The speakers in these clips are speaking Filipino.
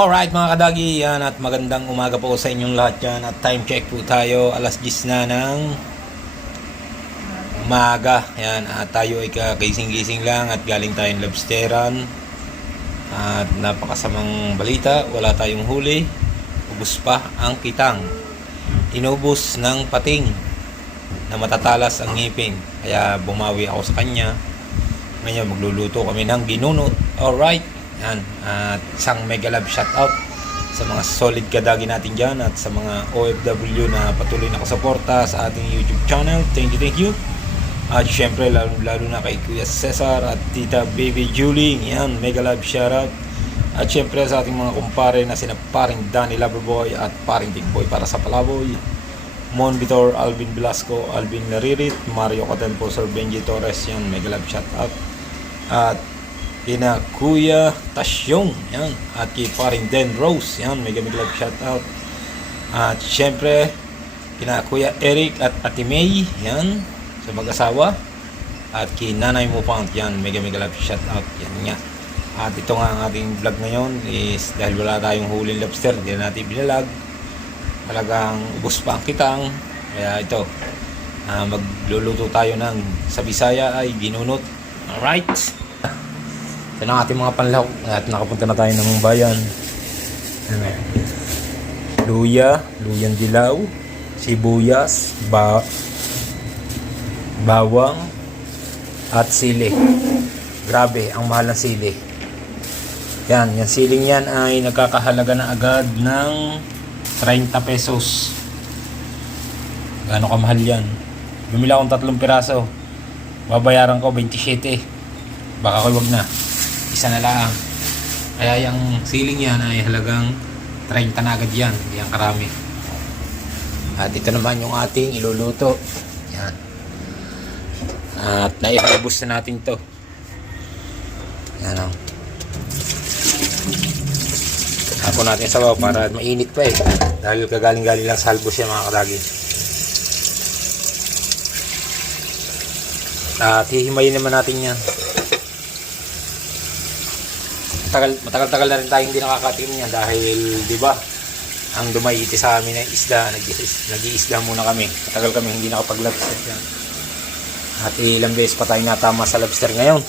Alright mga kadagi, yan at magandang umaga po sa inyong lahat yan. At time check po tayo alas 10 na ng umaga. Yan at tayo ay kagising-gising lang at galing tayong lobsteran. At napakasamang balita, wala tayong huli. Ubus pa ang kitang. Inubos ng pating na matatalas ang ngipin. Kaya bumawi ako sa kanya. Ngayon magluluto kami ng ginunot alright yan. At isang mega love shoutout sa mga solid kadagi natin dyan at sa mga OFW na patuloy na kasuporta sa ating YouTube channel. Thank you, thank you. At syempre, lalo, lalo na kay Kuya Cesar at Tita Baby Julie. Yan, mega love shoutout. At syempre sa ating mga kumpare na sina paring Danny Loverboy at paring Big Boy para sa Palaboy. Mon Vitor, Alvin Velasco, Alvin Laririt, Mario Cotempo, Sir Benji Torres, yan, mega love shoutout. At kina Kuya Tasyong, yan, at kay paring Den Rose, yan, mega mega love shoutout. At syempre, kina Kuya Eric at Ate May, yan, sa mag-asawa. At kay Nanay Mupant, yan, mega mega love shoutout, yan nga. At ito nga ang ating vlog ngayon is dahil wala tayong huling lobster, hindi na natin binalag. Talagang ubos pa ang kitang. Kaya ito, ah, magluluto tayo ng sa Bisaya ay ginunot. Alright? Ito na ating mga panlahok at nakapunta na tayo ng bayan. Ano? Luya, luyang dilaw, sibuyas, ba bawang, at sili. Grabe, ang mahal ng sili. Yan, yung siling yan ay nagkakahalaga na agad ng 30 pesos. Gaano kamahal yan? Bumila akong tatlong piraso. Babayaran ko 27. Baka ko wag na isa na lang. Kaya yung ceiling yan ay halagang 30 na agad yan. Yan karami. At ito naman yung ating iluluto. Yan. At naihalabos na natin to. Yan o. Ako natin sa bawah para mainit pa eh. Dahil kagaling-galing lang sa halbos yan mga kadagi. At hihimayin naman natin yan tagal, matagal-tagal na rin tayo hindi nakakatingin niya dahil, di ba, ang dumaiti sa amin ay isda, nag-iisda, muna kami. Matagal kami hindi nakapag-lobster yan. At ilang beses pa tayo natama sa lobster ngayon.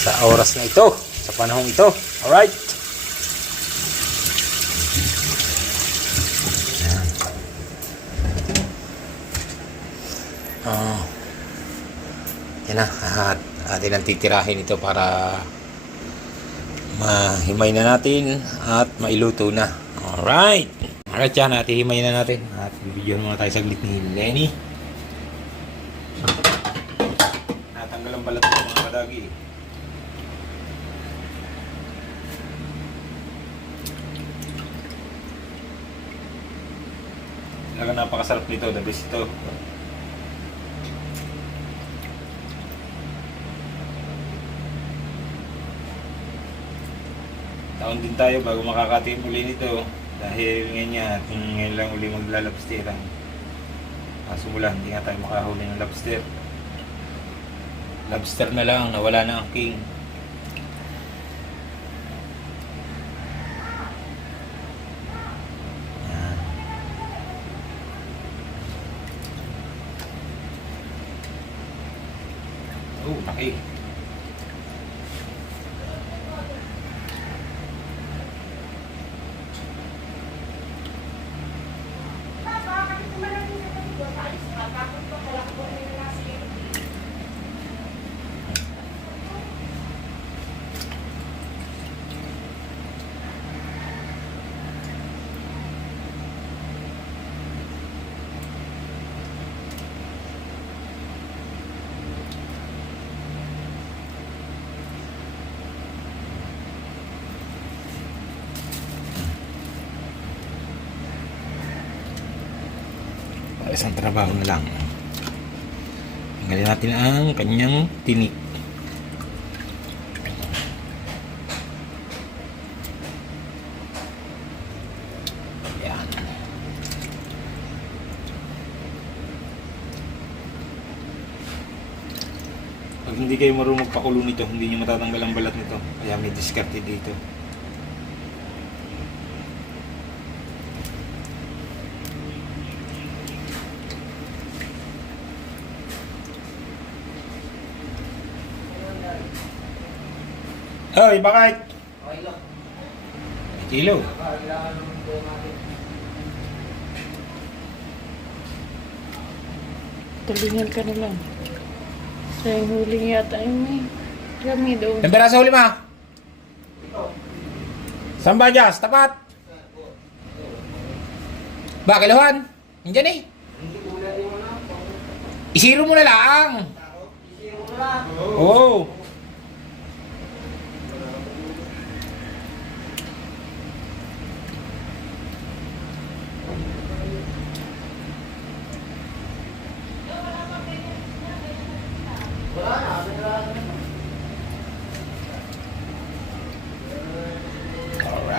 Sa oras na ito, sa panahong ito. Alright? Ah. yan na. At atin ang titirahin ito para mahimay na natin at mailuto na. Alright. Alright yan, at himay na natin. At bibigyan muna tayo saglit ni Lenny. Natanggal ang balat ng mga kadagi. Talaga napakasarap nito, the best ito. Taon din tayo bago makakatim uli nito. Dahil ngayon nga ngayon lang uli maglalabsteran kaso wala hindi nga tayo makahuli ng lobster. Lobster na lang nawala na ang king Yan. oh laki isang trabaho na lang. Tanggalin natin ang kanyang tinik. Yan pag hindi kayo marunong magpakulo nito hindi nyo matatanggal ang balat nito. Kaya may diskarte dito Hoy, bakit? Okay lang. Kilo. Tulingan ka na lang. Sa yung huli yata yun eh. Kami doon. Ilang peraso huli ma? Saan ba Jas? Tapat? Ba, kilawan? Nandiyan eh. Yung. Isiro mo na lang. Isiro ko lang. Oo. Oh.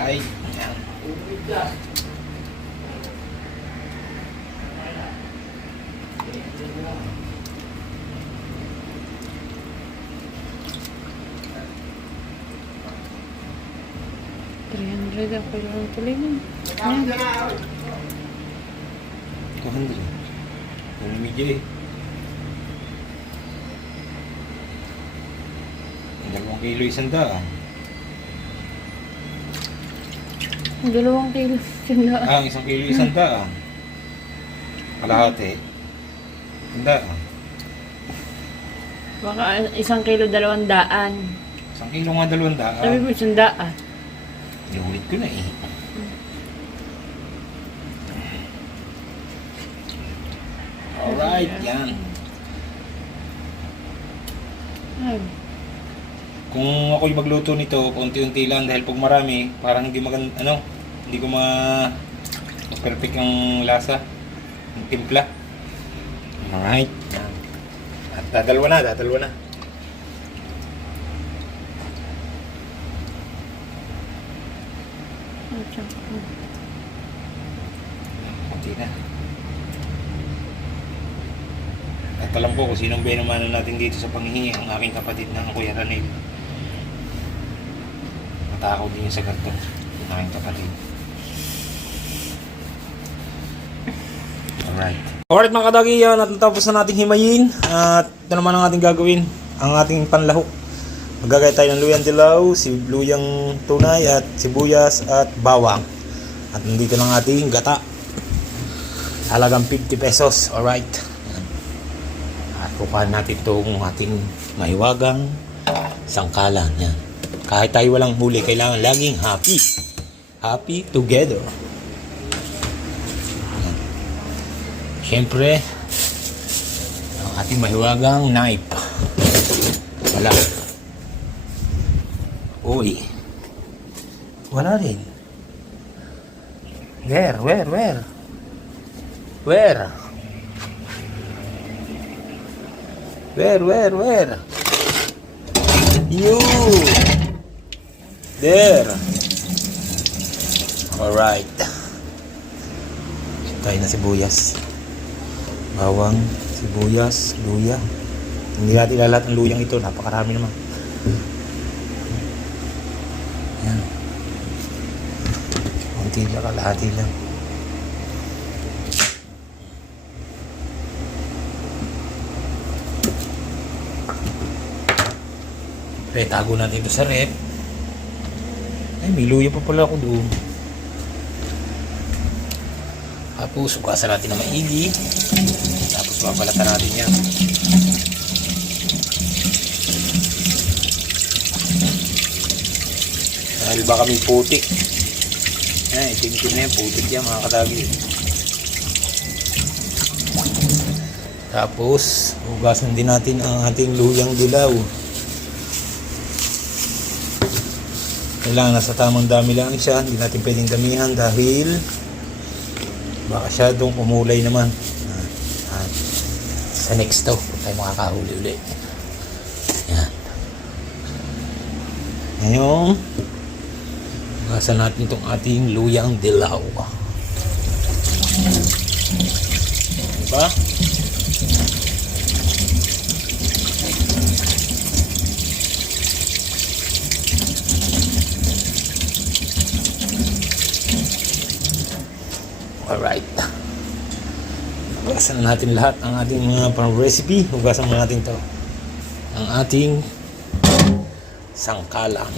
Alright. Yan. Tubig dyan. Three 300 ang kilo ng tulingan. Na. 200. Yung media eh. Ang Dalawang kilo isang daan. Ang dalawang kilo. Sila. Ah, isang kilo isang daan. Kalahati. Isang daan. Baka isang kilo dalawang daan. Isang kilo nga dalawang daan. Sabi mo isang daan. Inulit ko na eh. Alright, yan. Ay, Kung ako'y magluto nito, konti-unti lang dahil pag marami, parang hindi maganda, ano, hindi ko ma perfect yung lasa, yung timpla. Alright. At dadalwa na, dadalwa na. Konti na. At alam ko kung sinong benumano natin dito sa panghihingi, ang aking kapatid ng Kuya Ranil. Matakaw din yung sa ganito, yung aking kapatid. Alright. Alright mga kadagiyan, at natapos na nating himayin. At ito naman ang ating gagawin, ang ating panlahok. Magagaya tayo ng luyang dilaw, si luyang tunay at sibuyas at bawang. At nandito ng ating gata. Halagang 50 pesos. Alright. Yan. At kukuha natin itong ating mahiwagang sangkalan. Yan. Kahit tayo walang huli, kailangan laging happy. Happy together. Siyempre, ang ating mahiwagang knife. Wala. Uy. Wala rin. Where? Where? Where? Where? Where? Where? Where? You! There! Alright. Tayo na sibuyas. Bawang, sibuyas, luya. Hindi natin lahat ng luyang ito. Napakarami naman. Yan. Kunti lang, kalahati lang. Pre, tago natin ito sa rep. Ay, may luya pa pala ako doon. Tapos, ugasan natin na maigi. Tapos, babalatan natin yan. Dahil baka may putik. Ay, itim-itim na yan. Putik yan mga kadagi. Tapos, ugasan din natin ang ating luyang dilaw. Kailangan nasa tamang dami lang siya. Hindi natin pwedeng damihan dahil baka syadong umulay naman. Ah, ah. Sa next to, tayo makakahuli ulit. Yan. Ngayon, ugasan natin itong ating luyang dilaw. Diba? Alright. Hugasan na natin lahat ang ating mga pang recipe. Hugasan mo natin to. Ang ating sangkalang.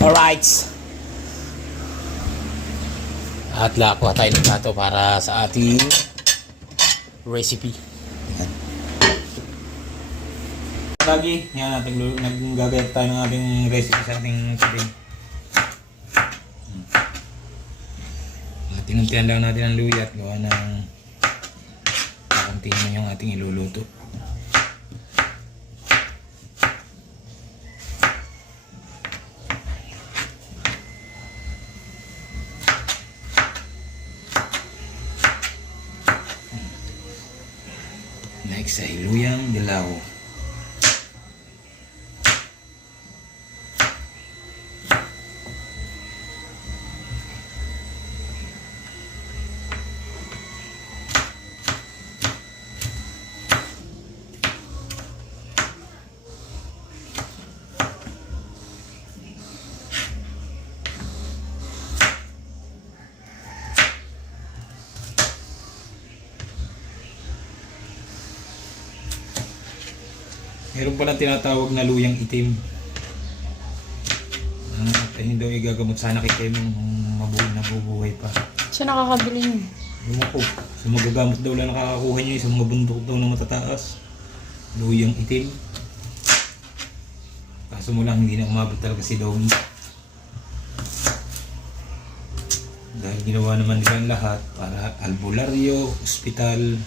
Alright. At lakuha tayo ng plato para sa ating recipe. Yan. Lagi, yan natin naggagayat tayo ng ating recipe sa ating chicken. At tinuntihan lang natin ang luya at gawa ng kakuntiin yung ating iluluto. Next ay luyang dilaw. Meron palang tinatawag na luyang itim. At hindi daw igagamot sana kay Kim kung mabuhay nabubuhay pa. Siya nakakabili niyo. Ewan ko, sa magagamot daw lang nakakakuha niya sa mga bundok daw na matataas. Luyang itim. Kaso mo lang hindi na umabot talaga si Domi. Dahil ginawa naman nila ang lahat para albularyo, ospital.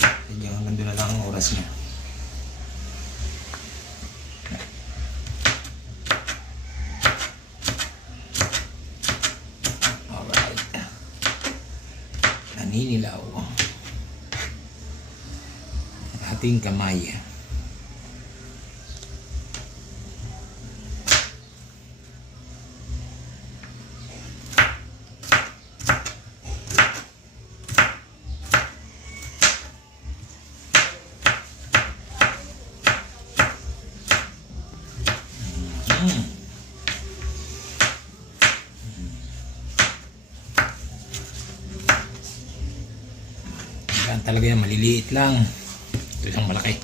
Kaya hanggang doon na lang ang oras niya. Alright. Naninilaw. Ang ating kamay. Lang. Ito isang malaki.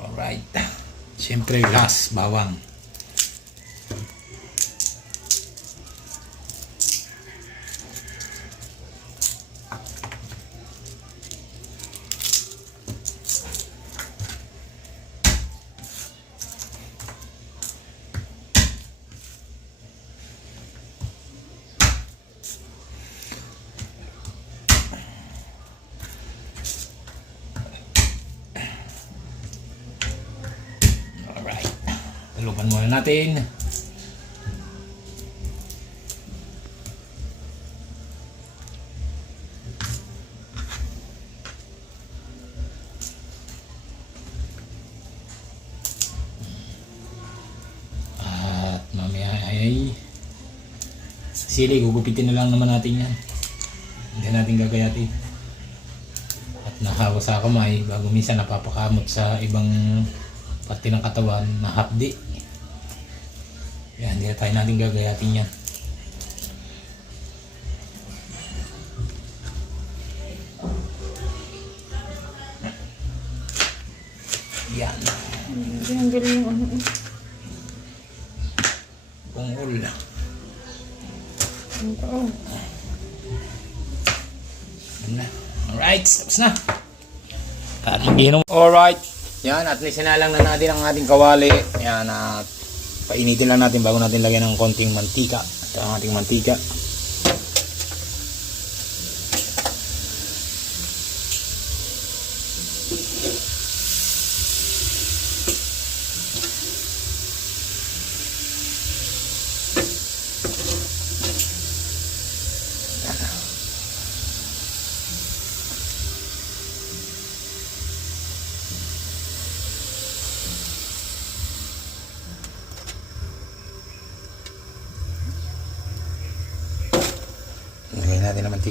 Alright. Siyempre, last, bawang. Talupan muna natin. At mamaya ay sili, gugupitin na lang naman natin yan. Hindi natin gagayatin. At nahawa sa kamay bago minsan napapakamot sa ibang parte ng katawan na hapdi. Na tayo natin gagayatin yan. Yan, Ang galing yung ano. eh. pungol. Ang tao. Yan na. Alright, tapos na. At. Alright. Yan, at least lang na natin ang ating kawali. Yan, at painitin lang natin bago natin lagyan ng konting mantika. Ito ang ating mantika.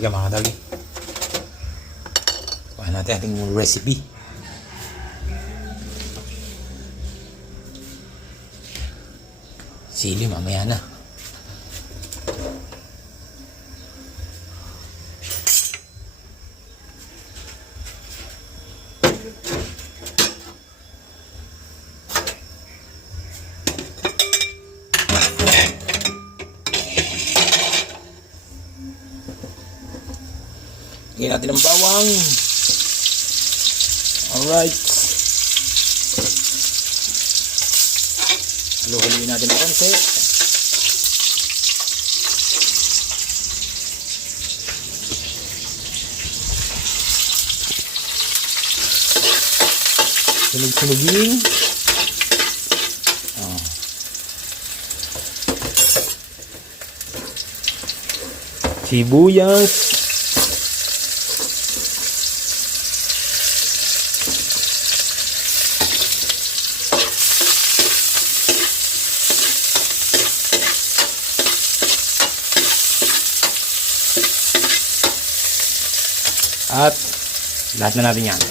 Natin ng mantika mga kadali. Kuha natin ating recipe. Sili mamaya na. Natin ng bawang. Alright. Halo-haloyin natin ng konti. Sunog-sunugin. Oh. Sibuyas. At lahat na natin yan.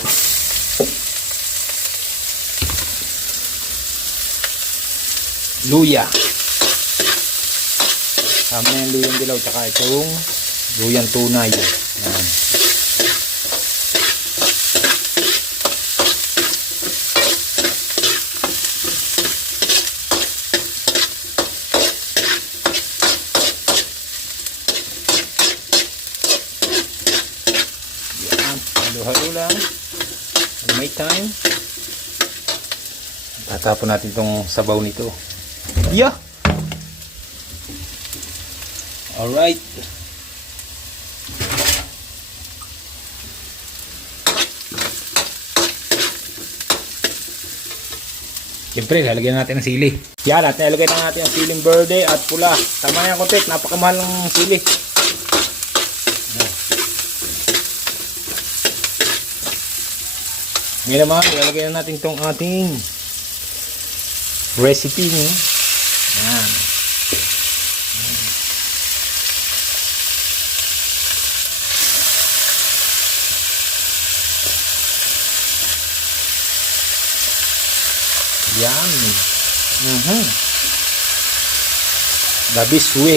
Luya. Tama na yung luyang dilaw tsaka itong luyang tunay. Yan. Yan. Halo-halo lang. When may time. Tatapon natin itong sabaw nito. Yeah. Alright. Siyempre, lalagyan natin ng sili. Yan, at nilagay na natin ang siling verde at pula. Tama yan, konti. Napakamahal ng sili. Ngayon naman, ilalagay na natin itong ating recipe. No? Yan. Yan. Mhm. Dabiswe.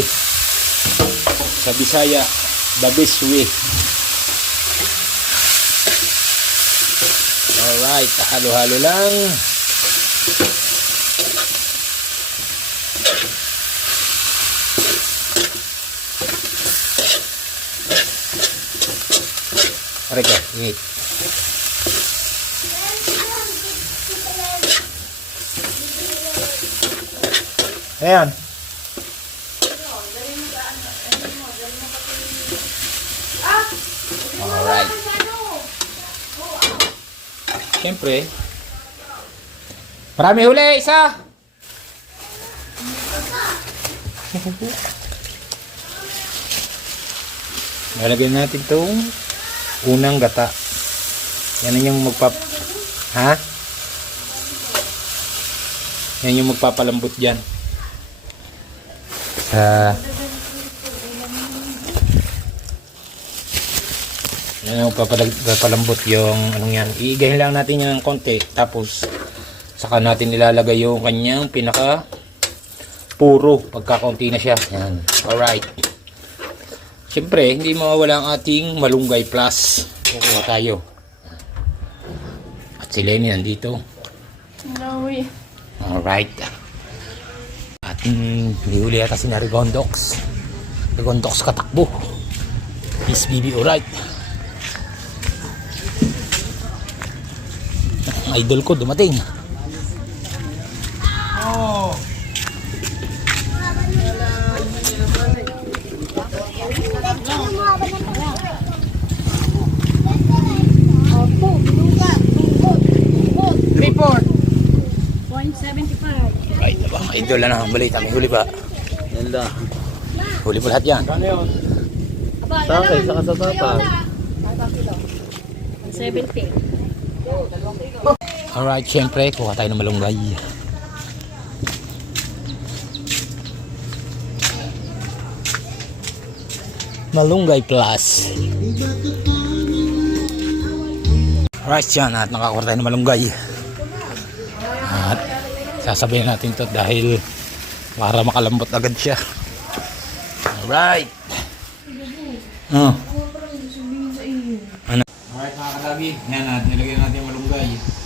Sa Bisaya, Dabiswe. Alright, halo-halo lang. Aray ka, ingit. Ayan. Alright. Siyempre. Marami huli, isa. Lalagyan natin itong unang gata. Yan yung magpap... Ha? Yan yung magpapalambot dyan. Sa... Yan yung papalambot yung anong yan. Iigahin lang natin yan ng konti. Tapos, saka natin ilalagay yung kanyang pinaka puro pagkakaunti na siya. Yan. Alright. Siyempre, hindi mawawala ang ating malunggay plus. Kukuha tayo. At si Lenny nandito. Nawi. Alright. At mm, huli yata si na Rigondox. Rigondox katakbo. Miss Bibi alright. Ang idol ko dumating. Tungkot. Report! 175. Ay, diba? Idol na ang balita. May huli ba? Ganda. Huli mo lahat yan. Sa akin, saka sa papa. 170. Alright, syempre, kuha tayo ng malunggay. Malunggay Plus. Right yan at nakakuha tayo ng malunggay. At sasabihin natin to dahil para makalambot agad siya. Alright. Oh. Ano? Alright mga kalagi. Yan at nilagyan natin yung malunggay.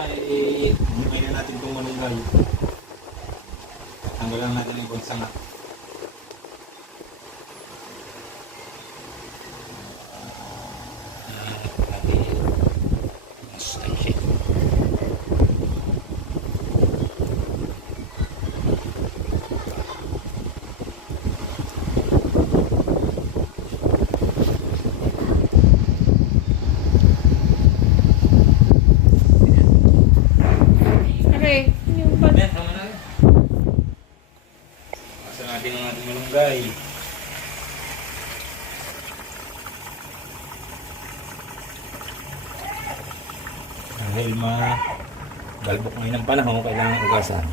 Ay, himay na natin itong malunggay. Tanggalan natin yung konsanga. Okay, yung pag... Ayan, tama na. Asa natin ang ating malunggay. Dahil ma galbok ngayon ng panahon, kailangan ugasan.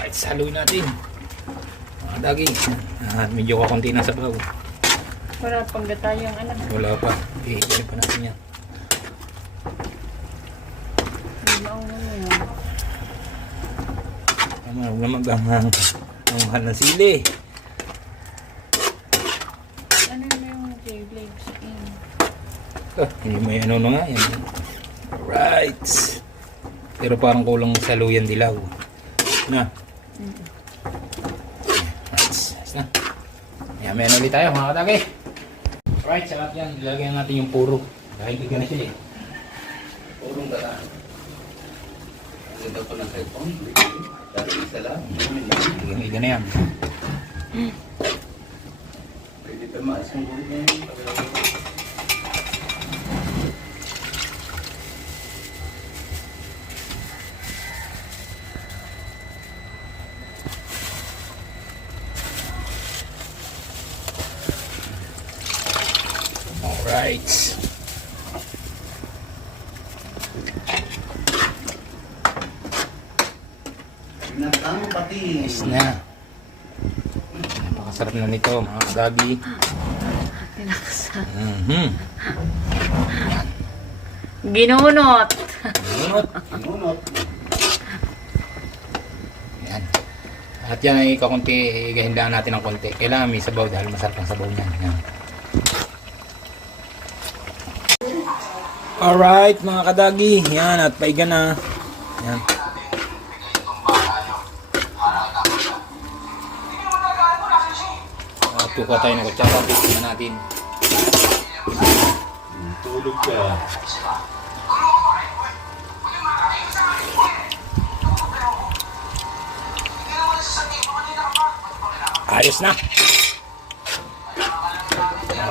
Right, saluin natin. Mga daging. Ah, kakunti na sa baw. Para panggatayang anak. Wala pa. Ihihin pa natin yan. Mo yan. Tama, huwag naman gangang ang mahal ng sili. Ano na yung J-Blades? Mm. Ah, hindi may ano na nga yan. Right. Pero parang kulang sa luyan dilaw. Na. Right. Ayos na. Yan, may ano ulit tayo mga katake. Right, sarap yan. Ilagay natin yung puro. Ka na siya eh. Purong dala. Ang ganda ko ng cellphone. Dati isa lang. Higyan na yan. Pwede pa maas yung gulit na yun. Alright. Natang pati. Nice na. Napakasarap na nito mga kadagi. Mhm. Ginunot! Lunot. Ngunot. Yan. At yan ay kakunti, igahindahan natin ng konti. Kailangan may sabaw dahil masarap ang sabaw niyan. Yan. Alright mga kadagi. Yan at paiga na. Yan. At kukuha tayo ng kutsara. Tignan natin. Tulog ka. Ayos na.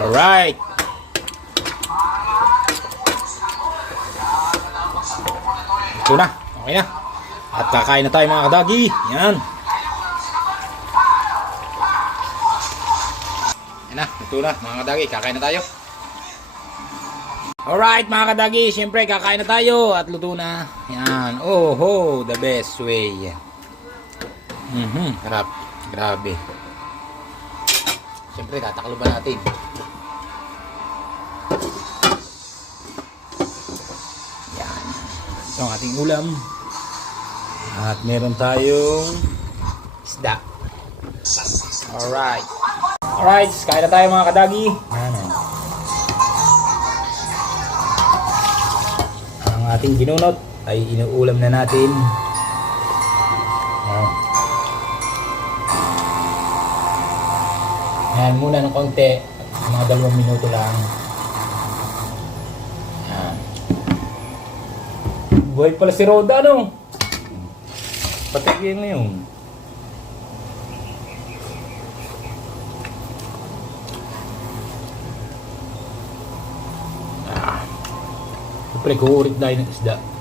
Alright. Ito na. Okay na. At kakain na tayo mga kadagi. Yan. Yan na. Mga kadagi. Kakain na tayo. Alright mga kadagi. Siyempre kakain na tayo. At luto na. Yan. Oh. The best way. Mhm. Harap. Grabe. Siyempre, tatakloban natin. Yan. Ito ang ating ulam. At meron tayong isda. Alright. Alright, kain na tayo mga kadagi. Ang ating ginunot ay inuulam na natin. Yan. Yan muna ng konti. Mga dalawang minuto lang. Yan. Buhay pala si Roda, no? Patigyan na yun. Kukurit dahil ng isda.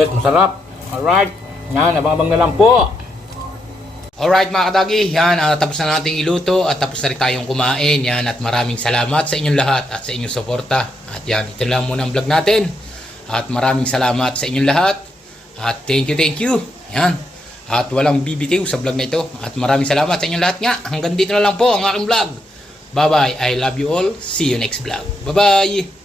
Best, masarap. Alright. Yan, abang-abang na lang po. Alright mga kadagi, yan, ah, tapos na nating iluto at tapos na rin tayong kumain. Yan, at maraming salamat sa inyong lahat at sa inyong suporta. At yan, ito lang muna ang vlog natin. At maraming salamat sa inyong lahat. At thank you, thank you. Yan. At walang BBTU sa vlog na ito. At maraming salamat sa inyong lahat nga. Hanggang dito na lang po ang aking vlog. Bye-bye. I love you all. See you next vlog. Bye-bye.